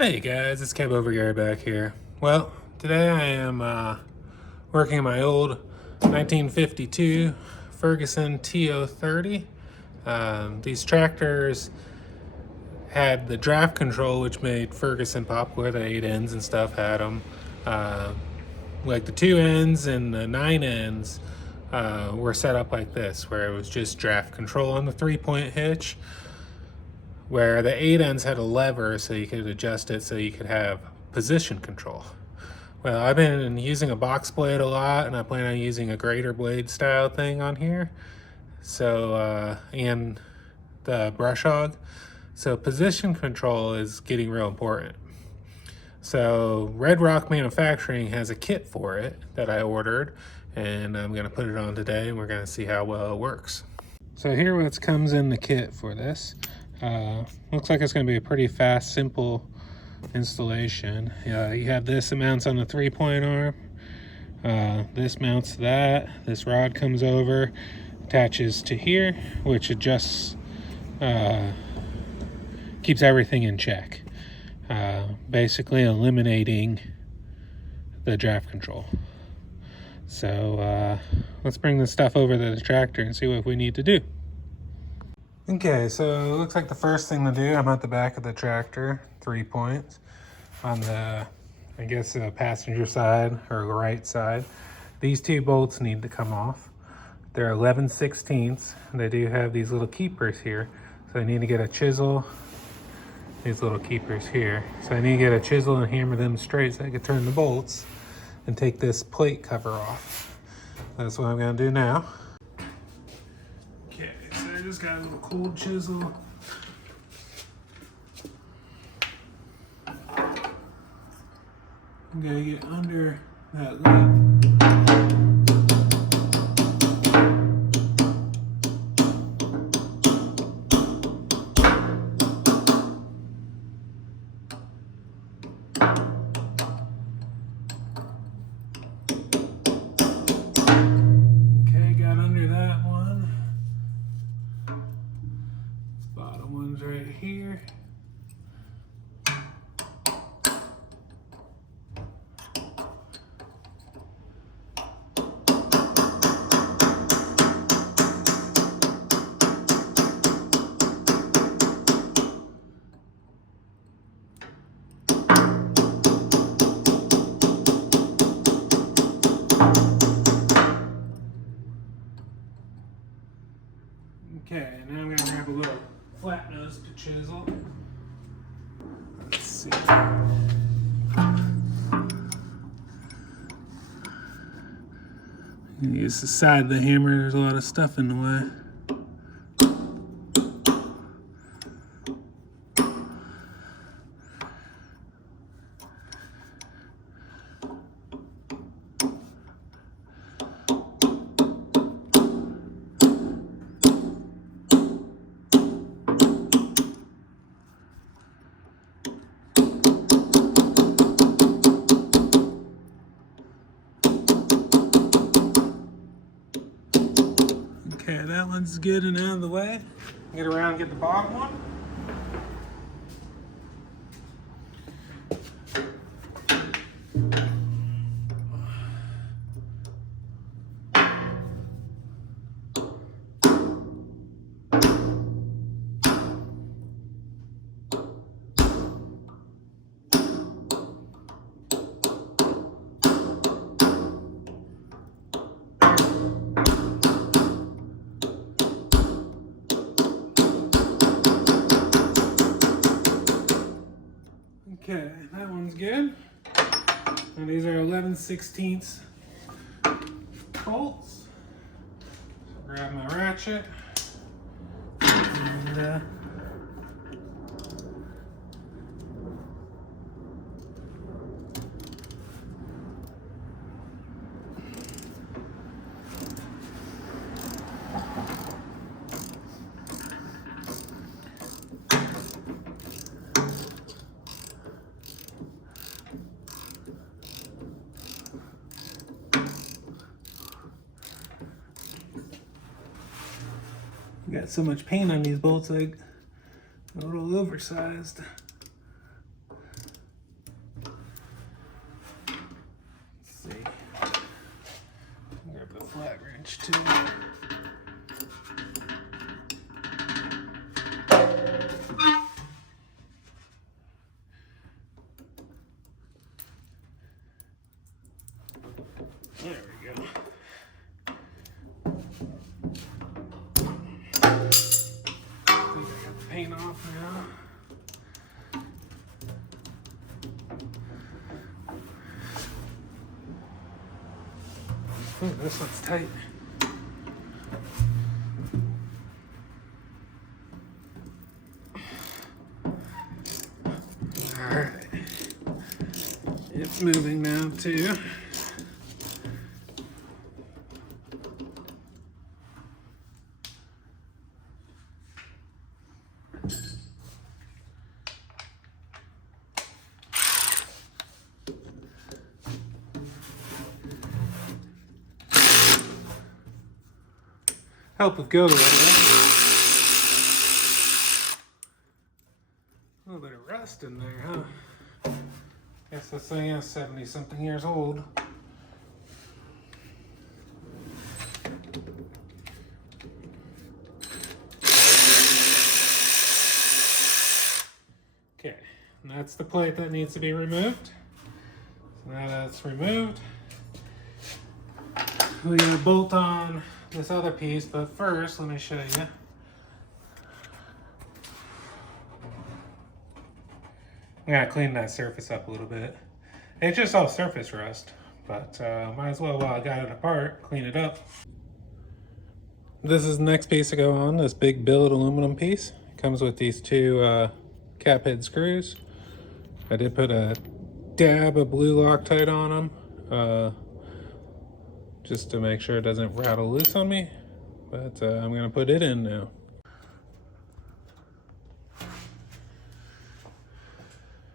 Hey guys, it's Kev over Gary back here. Well, today I am working on my old 1952 Ferguson TO30. These tractors had the draft control, which made Ferguson popular. The 8 ends and stuff had them. Like the 2 ends and the 9 ends were set up like this, where it was just draft control on the 3-point hitch, where the 8 ends had a lever so you could adjust it so you could have position control. Well, I've been using a box blade a lot, and I plan on using a grater blade style thing on here. So, and the brush hog. So position control is getting real important. So Red Rock Manufacturing has a kit for it that I ordered, and I'm gonna put it on today, and we're gonna see how well it works. So here what comes in the kit for this. Looks like it's going to be a pretty fast, simple installation. You have this that mounts on the 3-point arm. This mounts to that. This rod comes over, attaches to here, which adjusts, keeps everything in check. Basically eliminating the draft control. So let's bring this stuff over to the tractor and see what we need to do. Okay, so it looks like the first thing to do, I'm at the back of the tractor, 3 points. On the, I guess, passenger side or right side. These 2 bolts need to come off. They're 11/16. They do have these little keepers here. So I need to get a chisel, these little keepers here. So I need to get a chisel and hammer them straight so I can turn the bolts and take this plate cover off. That's what I'm gonna do now. Okay, so I just got a little cold chisel. I'm gonna get under that lid. Okay, got under that one. This bottom one's right here. Okay, now I'm gonna grab a little flat nose to chisel. Let's see. Use the side of the hammer, there's a lot of stuff in the way. Okay, that one's good and out of the way. Get around and get the bottom one. Okay, that one's good. And these are 11/16 bolts. So grab my ratchet and got so much paint on these bolts, like a little oversized. wrench too. There we go. I think I got the paint off now. Ooh, this one's tight. Alright. It's moving now too. Help with go the right way. A little bit of rust in there, huh? Guess this thing is 70-something years old. Okay, and that's the plate that needs to be removed. So now that's removed, we're gonna bolt on this other piece, but first let me show you. I gotta clean that surface up a little bit. It's just all surface rust, but might as well, while I got it apart, clean it up. This is the next piece to go on, this big billet aluminum piece. It comes with these two cap head screws. I did put a dab of blue Loctite on them, just to make sure it doesn't rattle loose on me, but I'm gonna put it in now.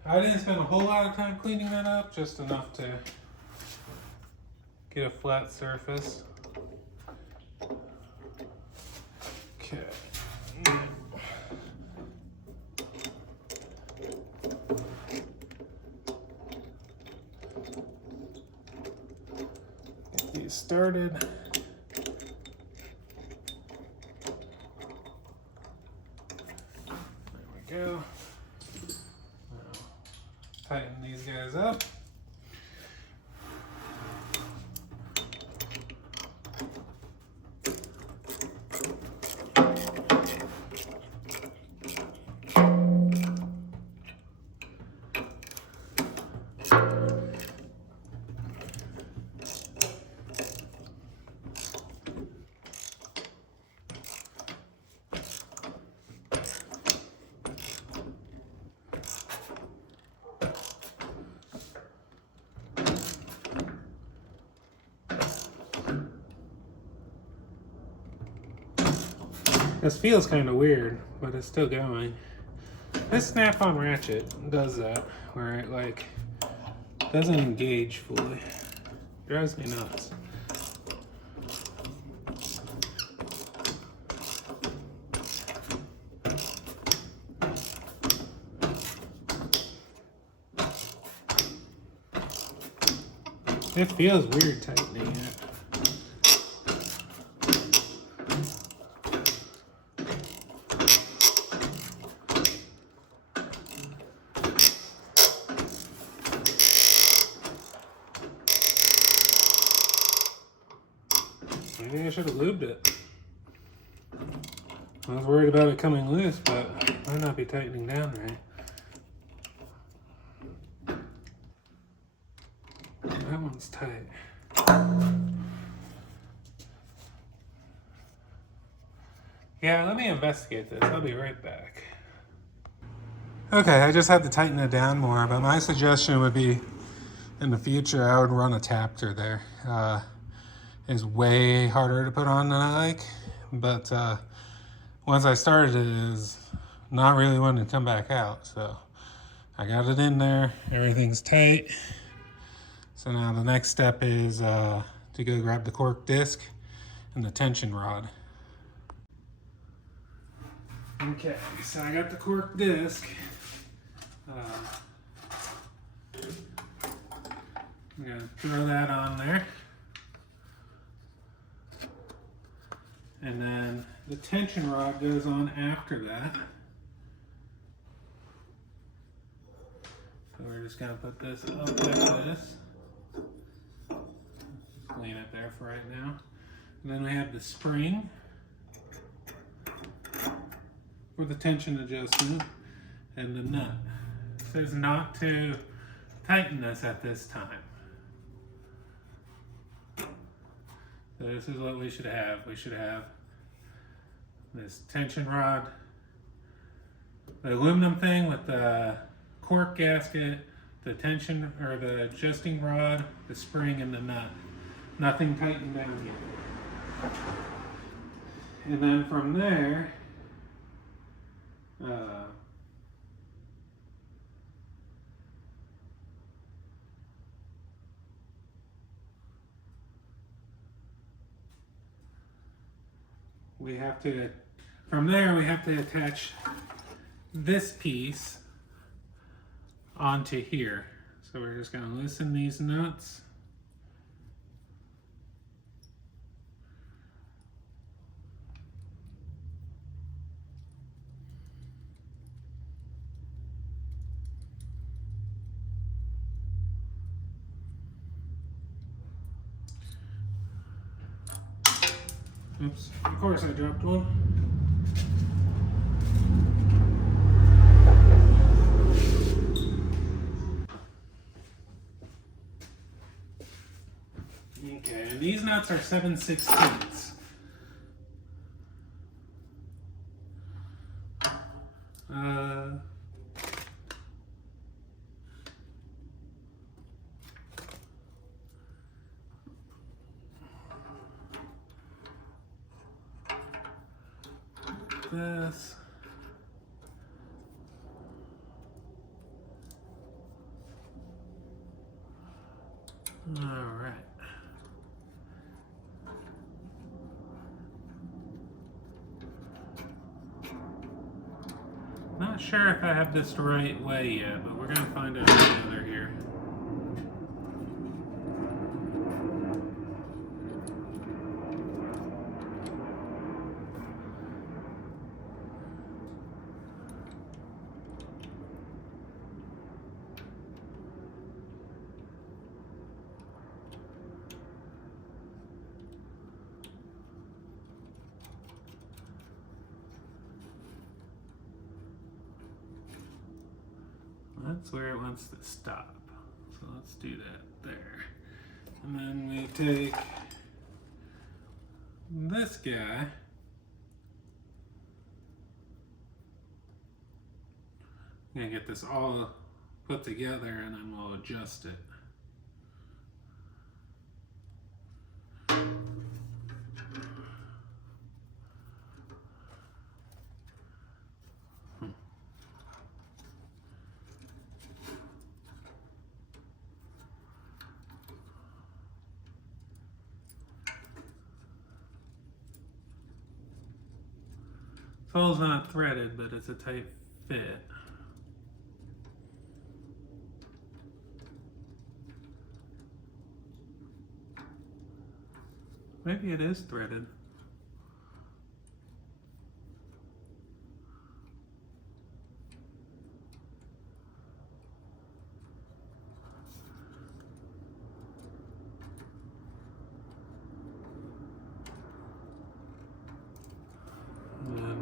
I didn't spend a whole lot of time cleaning that up, just enough to get a flat surface. Okay. Get these started. There we go. Now, tighten these guys up. This feels kind of weird, but it's still going. This snap-on ratchet does that, where it like doesn't engage fully. Drives me nuts. It feels weird tightening it. Maybe I should have lubed it. I was worried about it coming loose, but it might not be tightening down right. That one's tight. Yeah, let me investigate this. I'll be right back. Okay, I just had to tighten it down more, but my suggestion would be in the future I would run a tapter there. It's way harder to put on than I like, but once I started it is not really wanting to come back out. So I got it in there, everything's tight. So now the next step is to go grab the cork disc and the tension rod. Okay, so I got the cork disc. I'm gonna throw that on there. And then the tension rod goes on after that. So we're just going to put this up like this. Just lean it there for right now. And then we have the spring for the tension adjustment and the nut. It says not to tighten this at this time. So this is what we should have. We should have this tension rod, the aluminum thing with the cork gasket, the tension or the adjusting rod, the spring, and the nut. Nothing tightened down yet. And then from there, from there we have to attach this piece onto here. So we're just going to loosen these nuts. Oops, of course I dropped one. Okay, and these nuts are 7/16. This. All right. Not sure if I have this the right way yet, but we're gonna find out together here. That's where it wants to stop. So let's do that there. And then we take this guy. I'm gonna get this all put together and then we'll adjust it. Sole's not threaded, but it's a tight fit. Maybe it is threaded.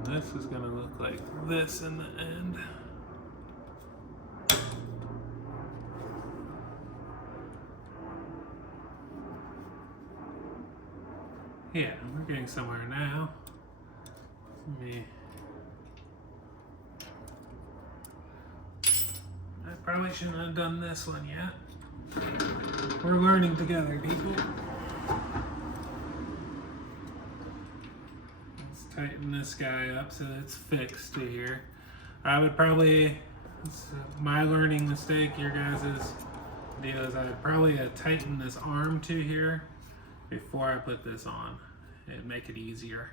This is going to look like this in the end. Yeah, we're getting somewhere now. I probably shouldn't have done this one yet. We're learning together, people. Tighten this guy up so it's fixed to here. I would probably, my learning mistake, your guys' deal is I'd probably tighten this arm to here before I put this on. It'd make it easier.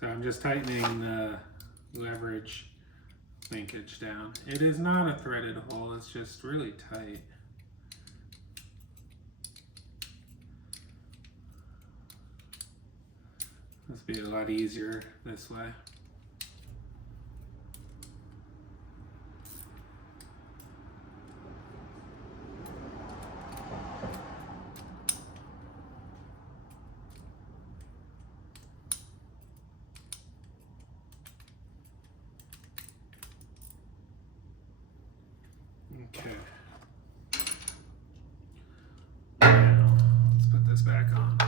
So I'm just tightening the leverage linkage down. It is not a threaded hole, it's just really tight. Must be a lot easier this way. Okay. Now, let's put this back on.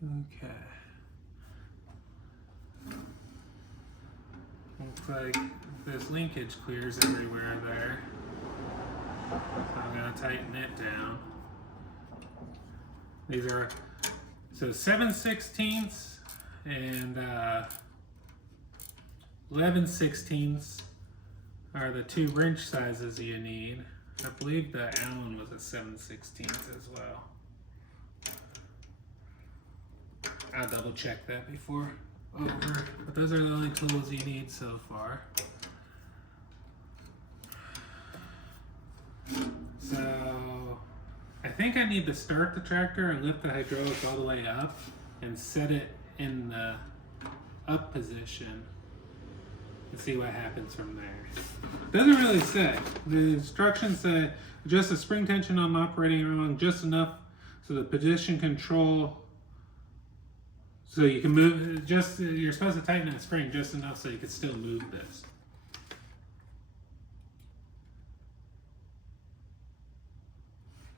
Okay. Looks like this linkage clears everywhere there. So I'm going to tighten it down. These are so 7/16 and 11/16 are the two wrench sizes you need. I believe the Allen was a 7/16 as well. I'll double check that before over, but those are the only tools you need so far. So I think I need to start the tractor and lift the hydraulic all the way up and set it in the up position and see what happens from there. Doesn't really say. The instructions say adjust the spring tension on operating wrong just enough so the position control. So you can move, just you're supposed to tighten that spring just enough so you can still move this.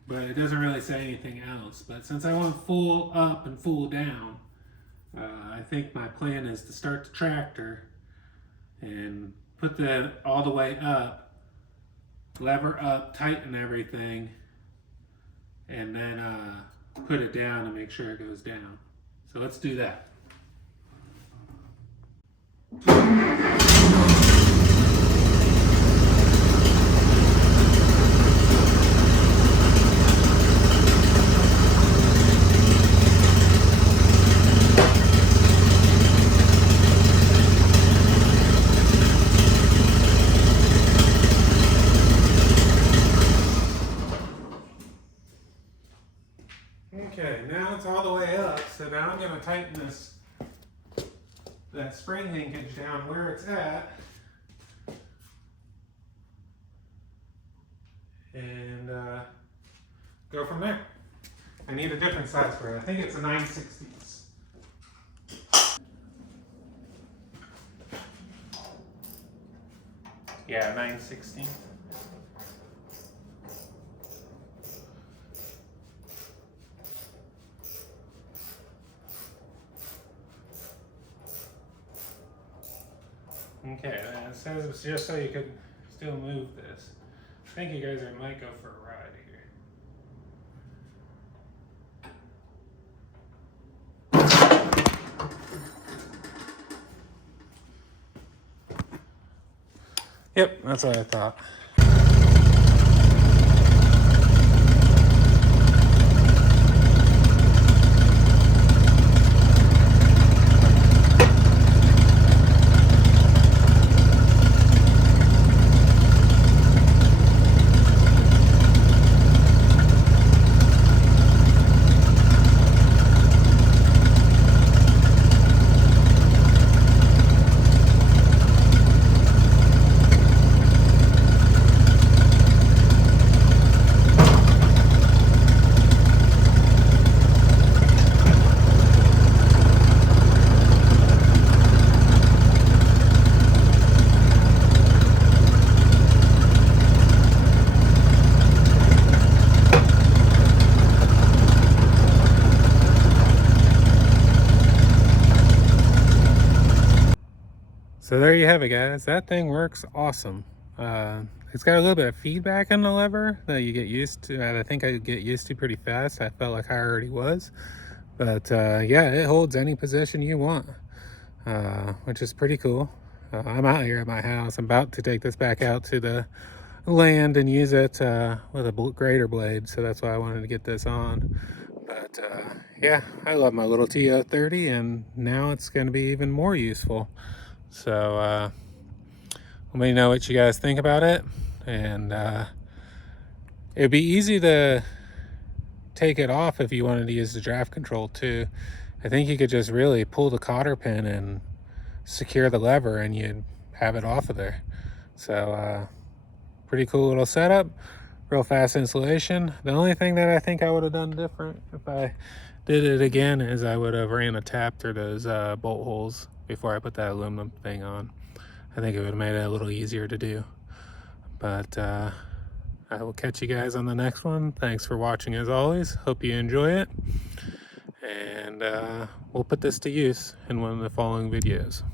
But it doesn't really say anything else. But since I want full up and full down, I think my plan is to start the tractor and put that all the way up, lever up, tighten everything, and then put it down and make sure it goes down. So let's do that. Okay, now it's all the way up, so now I'm going to tighten that spring linkage down where it's at, and go from there. I need a different size for it. I think it's a 9/16. Yeah, 9/16. Okay, and it says it's just so you could still move this. I think you guys might go for a ride here. Yep, that's what I thought. So there you have it, guys. That thing works awesome. It's got a little bit of feedback in the lever that you get used to. I think I get used to pretty fast. I felt like I already was. But yeah, it holds any position you want, which is pretty cool. I'm out here at my house. I'm about to take this back out to the land and use it with a grater blade. So that's why I wanted to get this on. But yeah, I love my little TO30, and now it's going to be even more useful. So let me know what you guys think about it. And it'd be easy to take it off if you wanted to use the draft control too. I think you could just really pull the cotter pin and secure the lever and you'd have it off of there. So pretty cool little setup, real fast installation. The only thing that I think I would have done different if I did it again is I would have ran a tap through those bolt holes before I put that aluminum thing on. I think it would have made it a little easier to do. But I will catch you guys on the next one. Thanks for watching as always. Hope you enjoy it. And we'll put this to use in one of the following videos.